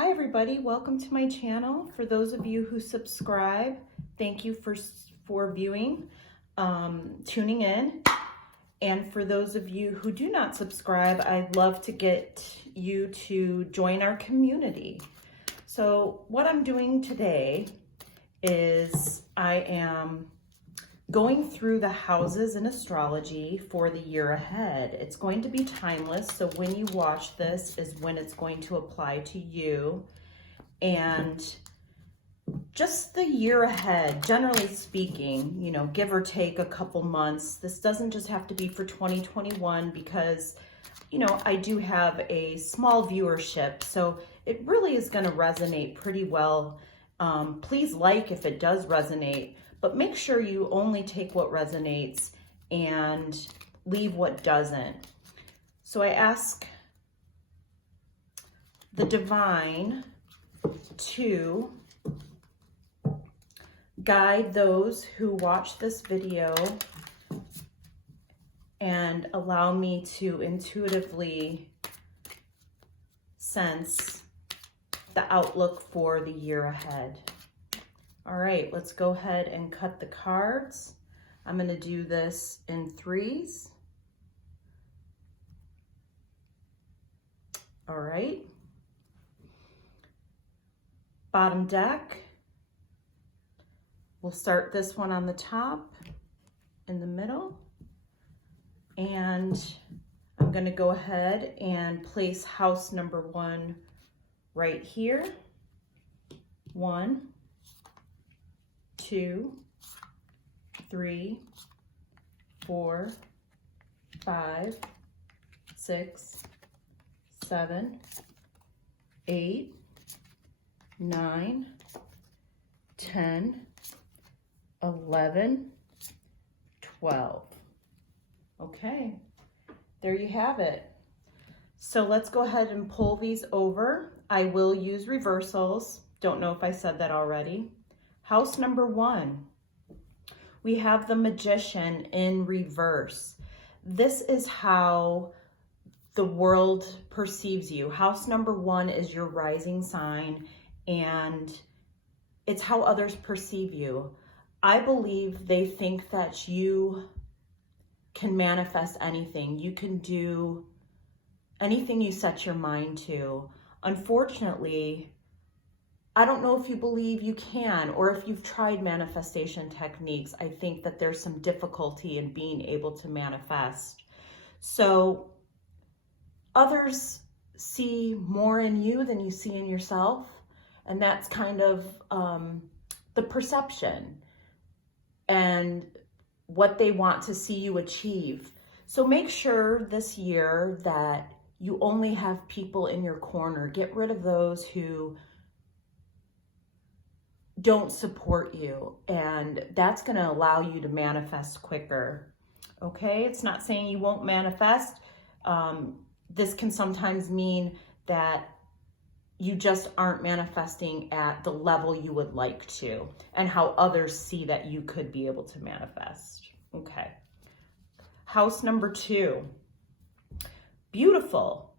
Hi everybody, welcome to my channel. For those of you who subscribe, thank you for viewing, tuning in. And for those of you who do not subscribe, I'd love to get you to join our community. So what I'm doing today is I am going through the houses in astrology for the year ahead. It's going to be timeless, so when you watch this is when it's going to apply to you. And just the year ahead, generally speaking, you know, give or take a couple months. This doesn't just have to be for 2021 because, you know, I do have a small viewership, so it really is going to resonate pretty well. Please like if it does resonate, but make sure you only take what resonates and leave what doesn't. So I ask the divine to guide those who watch this video and allow me to intuitively sense the outlook for the year ahead. All right, let's go ahead and cut the cards. I'm going to do this in threes. All right. Bottom deck. We'll start this one on the top, in the middle. And I'm going to go ahead and place house number 1 right here. 1, 2, 3, 4, 5, 6, 7, 8, 9, 10, 11, 12. Okay, there you have it. So let's go ahead and pull these over. I will use reversals. Don't know if I said that already. House number 1, we have the Magician in reverse. This is how the world perceives you. House number 1 is your rising sign, and it's how others perceive you. I believe they think that you can manifest anything. You can do anything you set your mind to. Unfortunately, I don't know if you believe you can, or if you've tried manifestation techniques. I think that there's some difficulty in being able to manifest. So others see more in you than you see in yourself. And that's kind of the perception and what they want to see you achieve. So make sure this year that you only have people in your corner. Get rid of those who don't support you, and that's going to allow you to manifest quicker. Okay, it's not saying you won't manifest. This can sometimes mean that you just aren't manifesting at the level you would like to, and how others see that you could be able to manifest. Okay, house number 2, beautiful.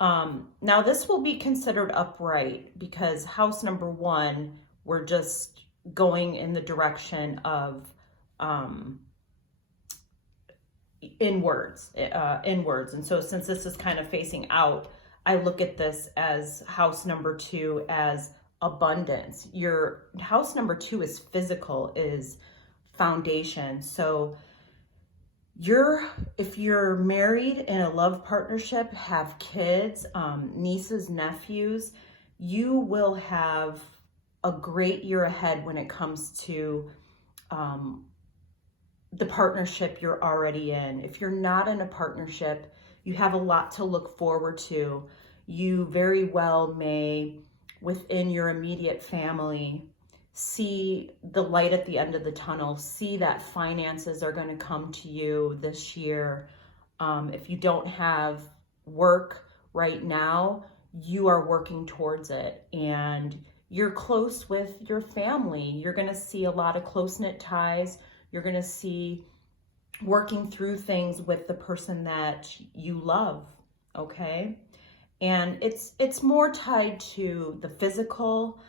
Now this will be considered upright because house number 1, we're just going in the direction of inwards. And so since this is kind of facing out, I look at this as house number 2 as abundance. Your house number 2 is physical, is foundation. So if you're married in a love partnership, have kids, nieces, nephews, you will have a great year ahead when it comes to the partnership you're already in. If you're not in a partnership, you have a lot to look forward to. You very well may, within your immediate family, see the light at the end of the tunnel, see that finances are going to come to you this year. If you don't have work right now, you are working towards it, and you're close with your family. You're going to see a lot of close-knit ties. You're going to see working through things with the person that you love, okay? And it's more tied to the physical.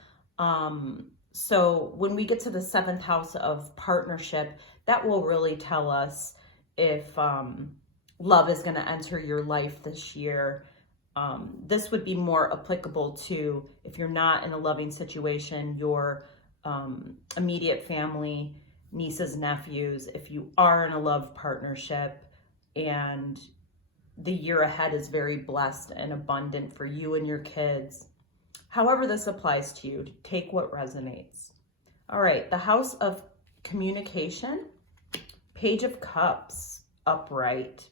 So when we get to the 7th house of partnership, that will really tell us if love is going to enter your life this year. This would be more applicable to if you're not in a loving situation, your immediate family, nieces, nephews, if you are in a love partnership and the year ahead is very blessed and abundant for you and your kids. However this applies to you, take what resonates. All right, the house of communication, Page of Cups, upright.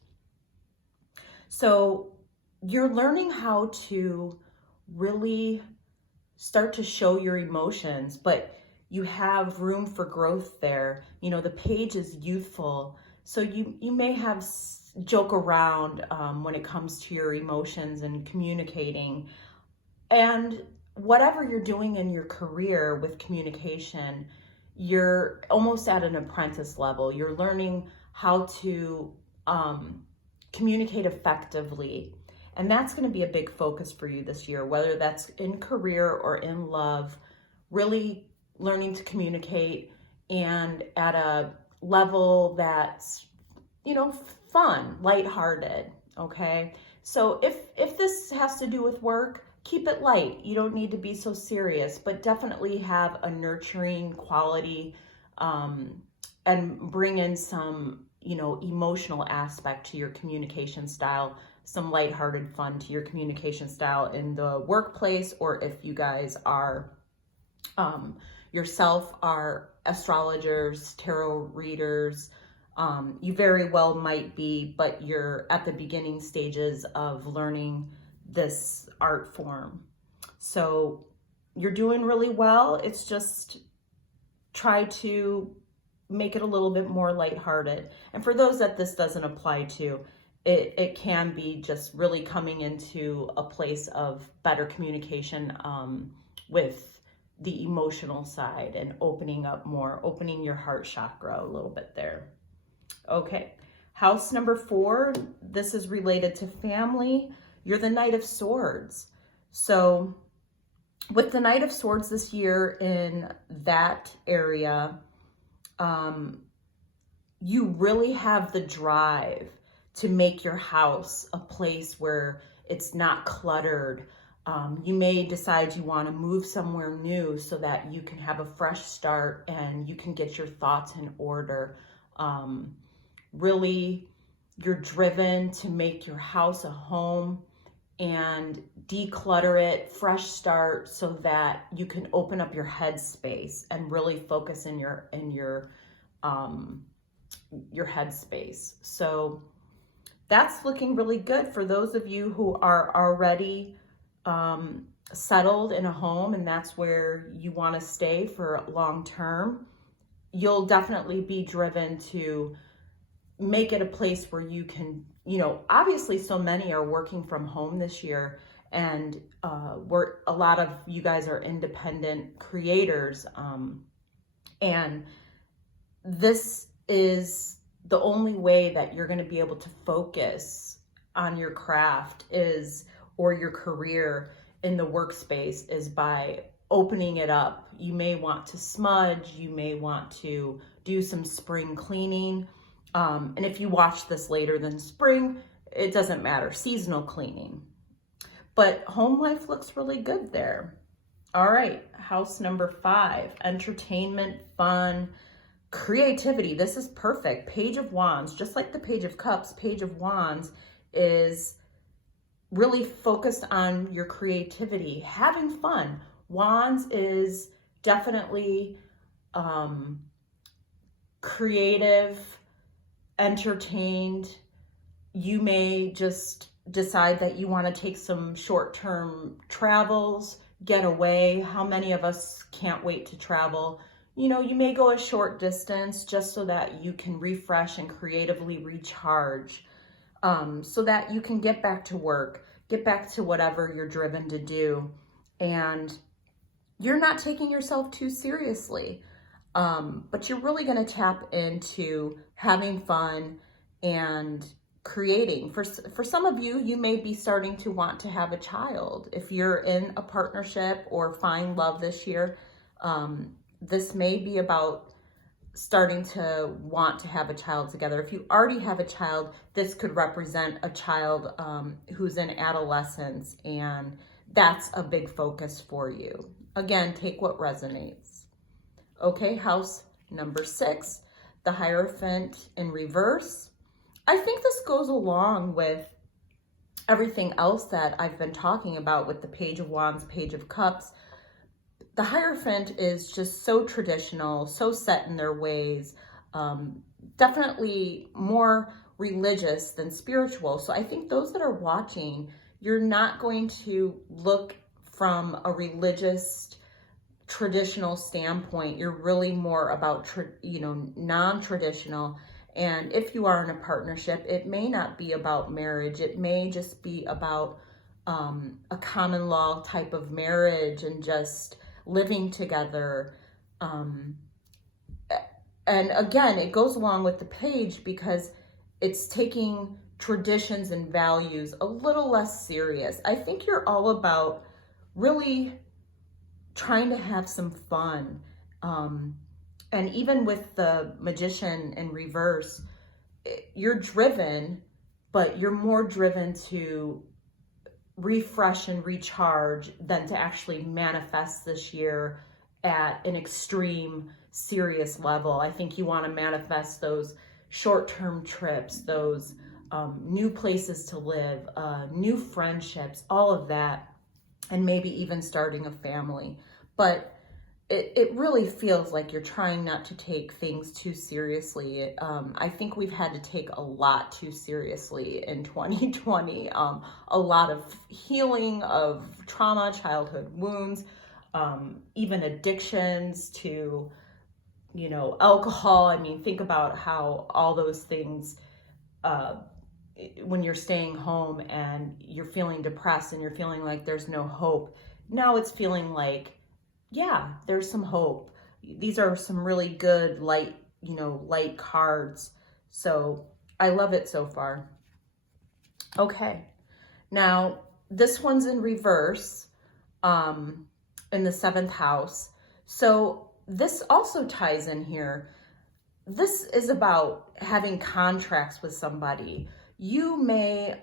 So you're learning how to really start to show your emotions, but you have room for growth there. You know, the page is youthful, so you may have joke around when it comes to your emotions and communicating. And whatever you're doing in your career with communication, you're almost at an apprentice level. You're learning how to communicate effectively. And that's going to be a big focus for you this year, whether that's in career or in love, really learning to communicate and at a level that's, you know, fun, lighthearted, okay? So if this has to do with work, keep it light. You don't need to be so serious, but definitely have a nurturing quality and bring in some, you know, emotional aspect to your communication style, some lighthearted fun to your communication style in the workplace, or if you guys are yourself are astrologers, tarot readers, you very well might be, but you're at the beginning stages of learning this art form. So you're doing really well. It's just try to make it a little bit more lighthearted. And for those that this doesn't apply to, it can be just really coming into a place of better communication with the emotional side and opening up more, opening your heart chakra a little bit there. Okay, house number 4, this is related to family. You're the Knight of Swords. So with the Knight of Swords this year in that area, you really have the drive to make your house a place where it's not cluttered. You may decide you want to move somewhere new so that you can have a fresh start and you can get your thoughts in order. Really, you're driven to make your house a home and declutter it, fresh start, so that you can open up your headspace and really focus in your headspace. So that's looking really good for those of you who are already settled in a home and that's where you want to stay for long term. You'll definitely be driven to make it a place where you can, you know, obviously so many are working from home this year, and a lot of you guys are independent creators, and this is the only way that you're going to be able to focus on your craft or your career in the workspace is by opening it up. You may want to smudge, you may want to do some spring cleaning. And if you watch this later than spring, it doesn't matter, seasonal cleaning. But home life looks really good there. All right, house number 5, entertainment, fun, creativity. This is perfect. Page of Wands, just like the Page of Cups, Page of Wands is really focused on your creativity, having fun. Wands is definitely creative, entertained. You may just decide that you want to take some short-term travels, get away. How many of us can't wait to travel? You know, you may go a short distance just so that you can refresh and creatively recharge, so that you can get back to work, get back to whatever you're driven to do, and you're not taking yourself too seriously. But you're really going to tap into having fun and creating. For some of you, you may be starting to want to have a child. If you're in a partnership or find love this year, this may be about starting to want to have a child together. If you already have a child, this could represent a child who's in adolescence, and that's a big focus for you. Again, take what resonates. Okay, house number 6, the Hierophant in reverse. I think this goes along with everything else that I've been talking about with the Page of Wands, Page of Cups. The Hierophant is just so traditional, so set in their ways, definitely more religious than spiritual. So I think those that are watching, you're not going to look from a religious, traditional standpoint. You're really more about, non-traditional. And if you are in a partnership, it may not be about marriage. It may just be about a common law type of marriage and just living together. And again, it goes along with the page because it's taking traditions and values a little less serious. I think you're all about really trying to have some fun. And even with the Magician in reverse, you're driven, but you're more driven to refresh and recharge than to actually manifest this year at an extreme, serious level. I think you want to manifest those short-term trips, those new places to live, new friendships, all of that, and maybe even starting a family. But it really feels like you're trying not to take things too seriously. I think we've had to take a lot too seriously in 2020. A lot of healing of trauma, childhood wounds, even addictions to, alcohol. I mean, think about how all those things, when you're staying home and you're feeling depressed and you're feeling like there's no hope, now it's feeling like, yeah, there's some hope. These are some really good light cards. So I love it so far. Okay. Now this one's in reverse, in the 7th house. So this also ties in here. This is about having contracts with somebody. You may,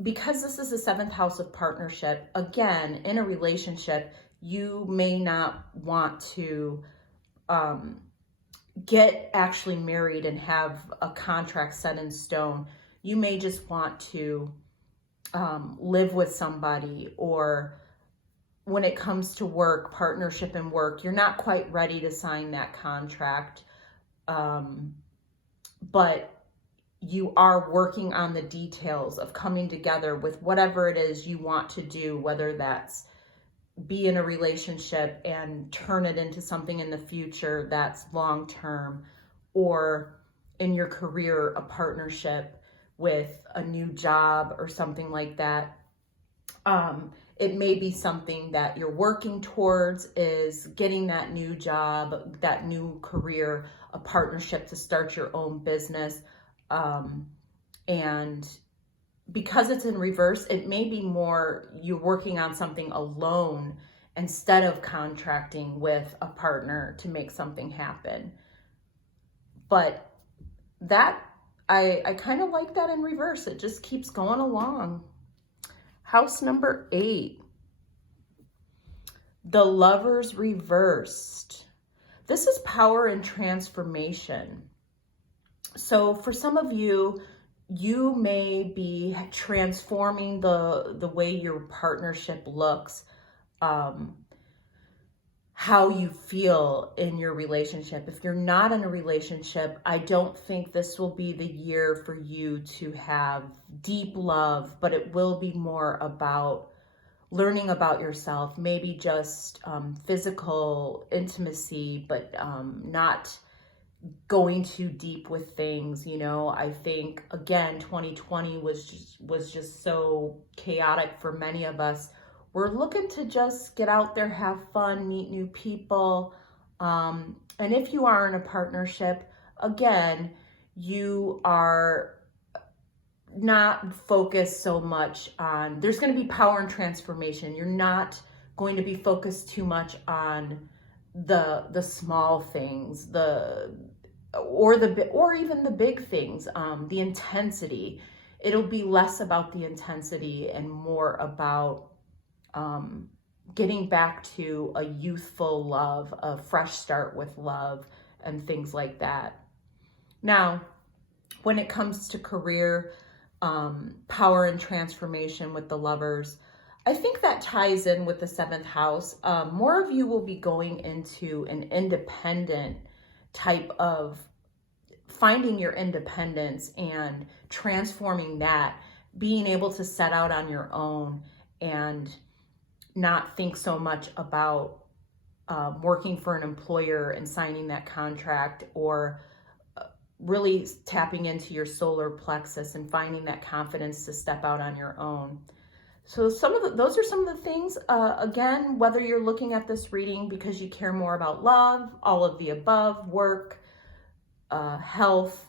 because this is the 7th house of partnership, again, in a relationship, you may not want to get actually married and have a contract set in stone. You may just want to live with somebody, or when it comes to work, partnership and work, you're not quite ready to sign that contract, but you are working on the details of coming together with whatever it is you want to do, whether that's be in a relationship and turn it into something in the future that's long-term, or in your career, a partnership with a new job or something like that. It may be something that you're working towards, is getting that new job, that new career, a partnership to start your own business. And because it's in reverse, it may be more you're working on something alone instead of contracting with a partner to make something happen. But that, I kind of like that in reverse. It just keeps going along. House number 8, the Lovers reversed. This is power and transformation. So for some of you, you may be transforming the way your partnership looks, how you feel in your relationship. If you're not in a relationship, I don't think this will be the year for you to have deep love, but it will be more about learning about yourself, maybe just physical intimacy, but not going too deep with things. I think, again, 2020 was just so chaotic for many of us. We're looking to just get out there, have fun, meet new people. And if you are in a partnership, again, you are not focus so much on, there's going to be power and transformation. You're not going to be focused too much on the small things, or even the big things, the intensity. It'll be less about the intensity and more about getting back to a youthful love, a fresh start with love, and things like that. Now, when it comes to career, power and transformation with the Lovers, I think that ties in with the 7th house. More of you will be going into an independent type of finding your independence and transforming that, being able to set out on your own and not think so much about working for an employer and signing that contract, or really tapping into your solar plexus and finding that confidence to step out on your own. So those are some of the things, again, whether you're looking at this reading because you care more about love, all of the above, work, health,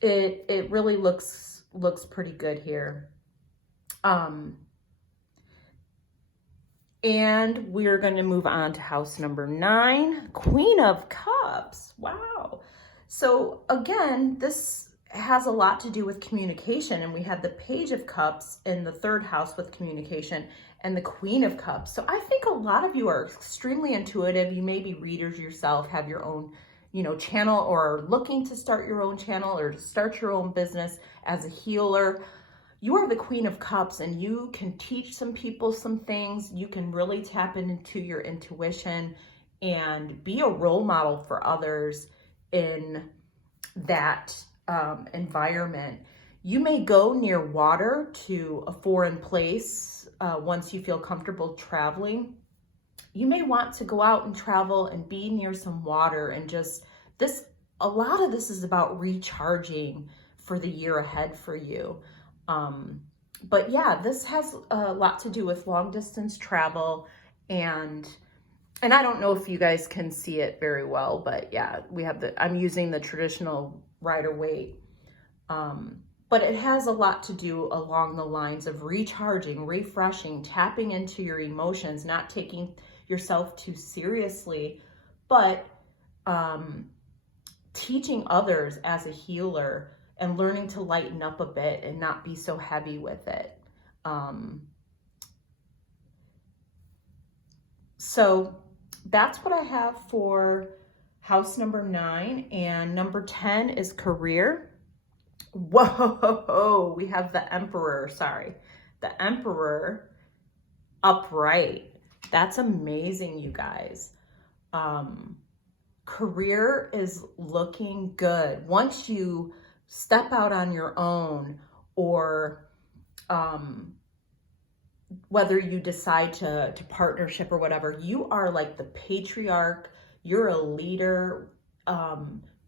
it really looks pretty good here. And we're going to move on to house number 9, Queen of Cups. Wow. So again, this has a lot to do with communication, and we have the Page of Cups in the 3rd house with communication, and the Queen of Cups. So I think a lot of you are extremely intuitive. You may be readers yourself, have your own, channel, or are looking to start your own channel or to start your own business as a healer. You are the Queen of Cups, and you can teach some people some things. You can really tap into your intuition and be a role model for others in that environment. You may go near water to a foreign place once you feel comfortable traveling. You may want to go out and travel and be near some water, and a lot of this is about recharging for the year ahead for you. But yeah, this has a lot to do with long distance travel, and I don't know if you guys can see it very well, but yeah, I'm using the traditional Rider-Waite. But it has a lot to do along the lines of recharging, refreshing, tapping into your emotions, not taking yourself too seriously, but teaching others as a healer and learning to lighten up a bit and not be so heavy with it. So that's what I have for house number 9. And number 10 is career. Whoa, we have the Emperor, the Emperor upright. That's amazing, you guys. Career is looking good. Once you step out on your own, or whether you decide to partnership or whatever, you are like the patriarch, you're a leader,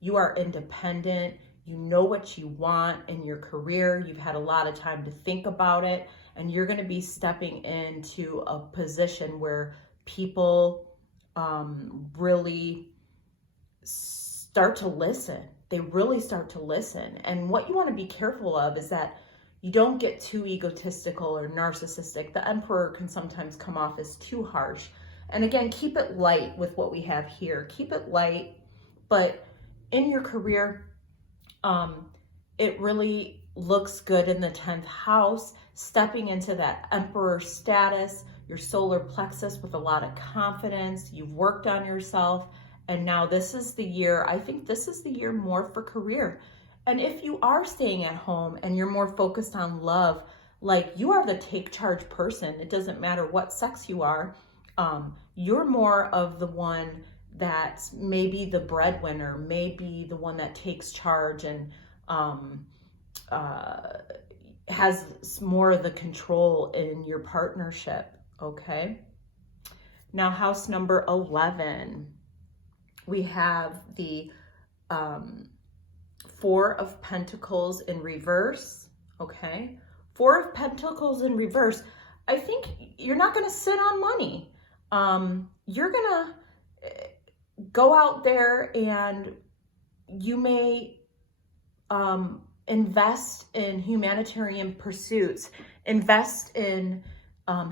you are independent, you know what you want in your career, you've had a lot of time to think about it, and you're going to be stepping into a position where people really start to listen. They really start to listen. And what you want to be careful of is that you don't get too egotistical or narcissistic. The Emperor can sometimes come off as too harsh. And again, keep it light with what we have here. Keep it light, but in your career, it really looks good in the 10th house, stepping into that Emperor status, your solar plexus with a lot of confidence. You've worked on yourself, and now this is the year. I think this is the year more for career. And if you are staying at home and you're more focused on love, like you are the take charge person, it doesn't matter what sex you are, you're more of the one that's maybe the breadwinner, maybe the one that takes charge and has more of the control in your partnership, okay? Now, house number 11, we have the 4 of Pentacles in reverse, okay? 4 of Pentacles in reverse. I think you're not going to sit on money. You're going to go out there, and you may invest in humanitarian pursuits, invest in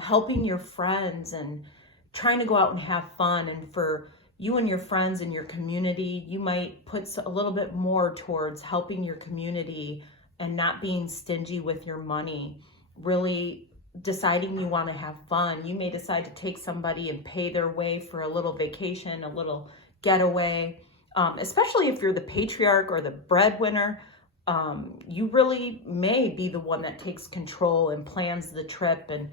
helping your friends and trying to go out and have fun. And for you and your friends and your community, you might put a little bit more towards helping your community and not being stingy with your money. Really deciding you want to have fun. You may decide to take somebody and pay their way for a little vacation, a little getaway, especially if you're the patriarch or the breadwinner. You really may be the one that takes control and plans the trip and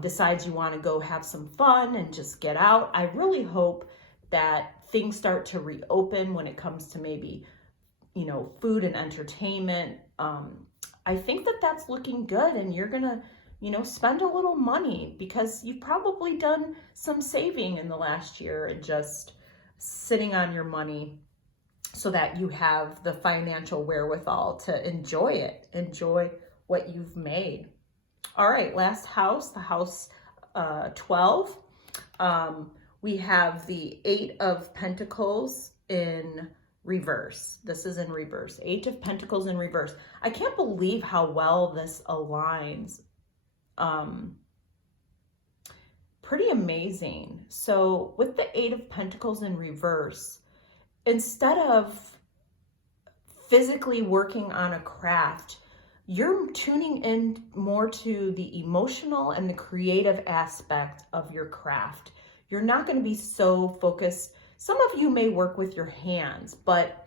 decides you want to go have some fun and just get out. I really hope that things start to reopen when it comes to maybe, you know, food and entertainment. I think that that's looking good, and you're gonna, you know, spend a little money because you've probably done some saving in the last year and just sitting on your money so that you have the financial wherewithal to enjoy what you've made. All right, last house, the house 12. We have the 8 of Pentacles in reverse. This is in reverse. 8 of Pentacles in reverse. I can't believe how well this aligns. Pretty amazing. So with the 8 of Pentacles in reverse, instead of physically working on a craft, you're tuning in more to the emotional and the creative aspect of your craft. You're not going to be so focused. Some of you may work with your hands, but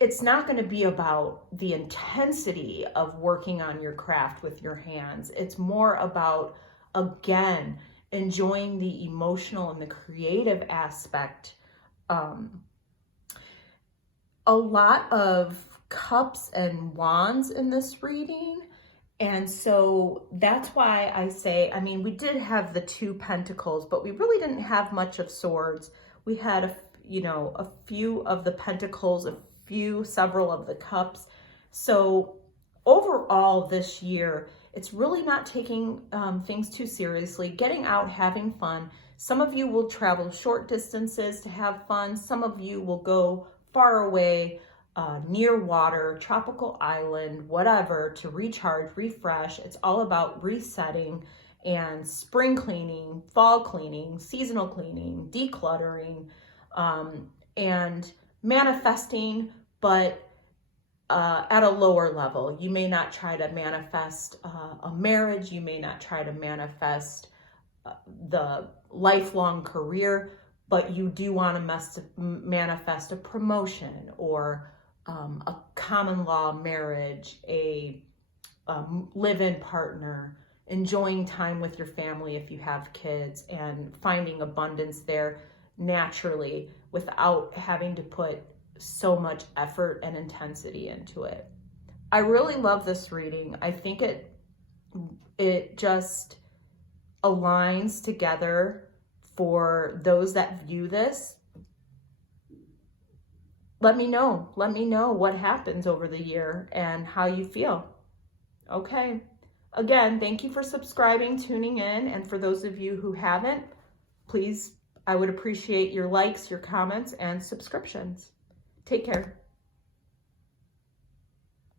it's not going to be about the intensity of working on your craft with your hands. It's more about, again, enjoying the emotional and the creative aspect. A lot of cups and wands in this reading. And so that's why I say, I mean, we did have the 2 pentacles, but we really didn't have much of swords. We had, a few of the pentacles, several of the cups. So overall this year, it's really not taking things too seriously, getting out, having fun. Some of you will travel short distances to have fun. Some of you will go far away, near water, tropical island, whatever, to recharge, refresh. It's all about resetting and spring cleaning, fall cleaning, seasonal cleaning, decluttering, and manifesting, but at a lower level. You may not try to manifest a marriage. You may not try to manifest the lifelong career, but you do want to manifest a promotion or a common law marriage, a live-in partner, enjoying time with your family if you have kids, and finding abundance there naturally without having to put so much effort and intensity into it. I really love this reading. I think it just aligns together for those that view this. Let me know what happens over the year and how you feel. Okay. Again, thank you for subscribing, tuning in. And for those of you who haven't, please, I would appreciate your likes, your comments, and subscriptions. Take care.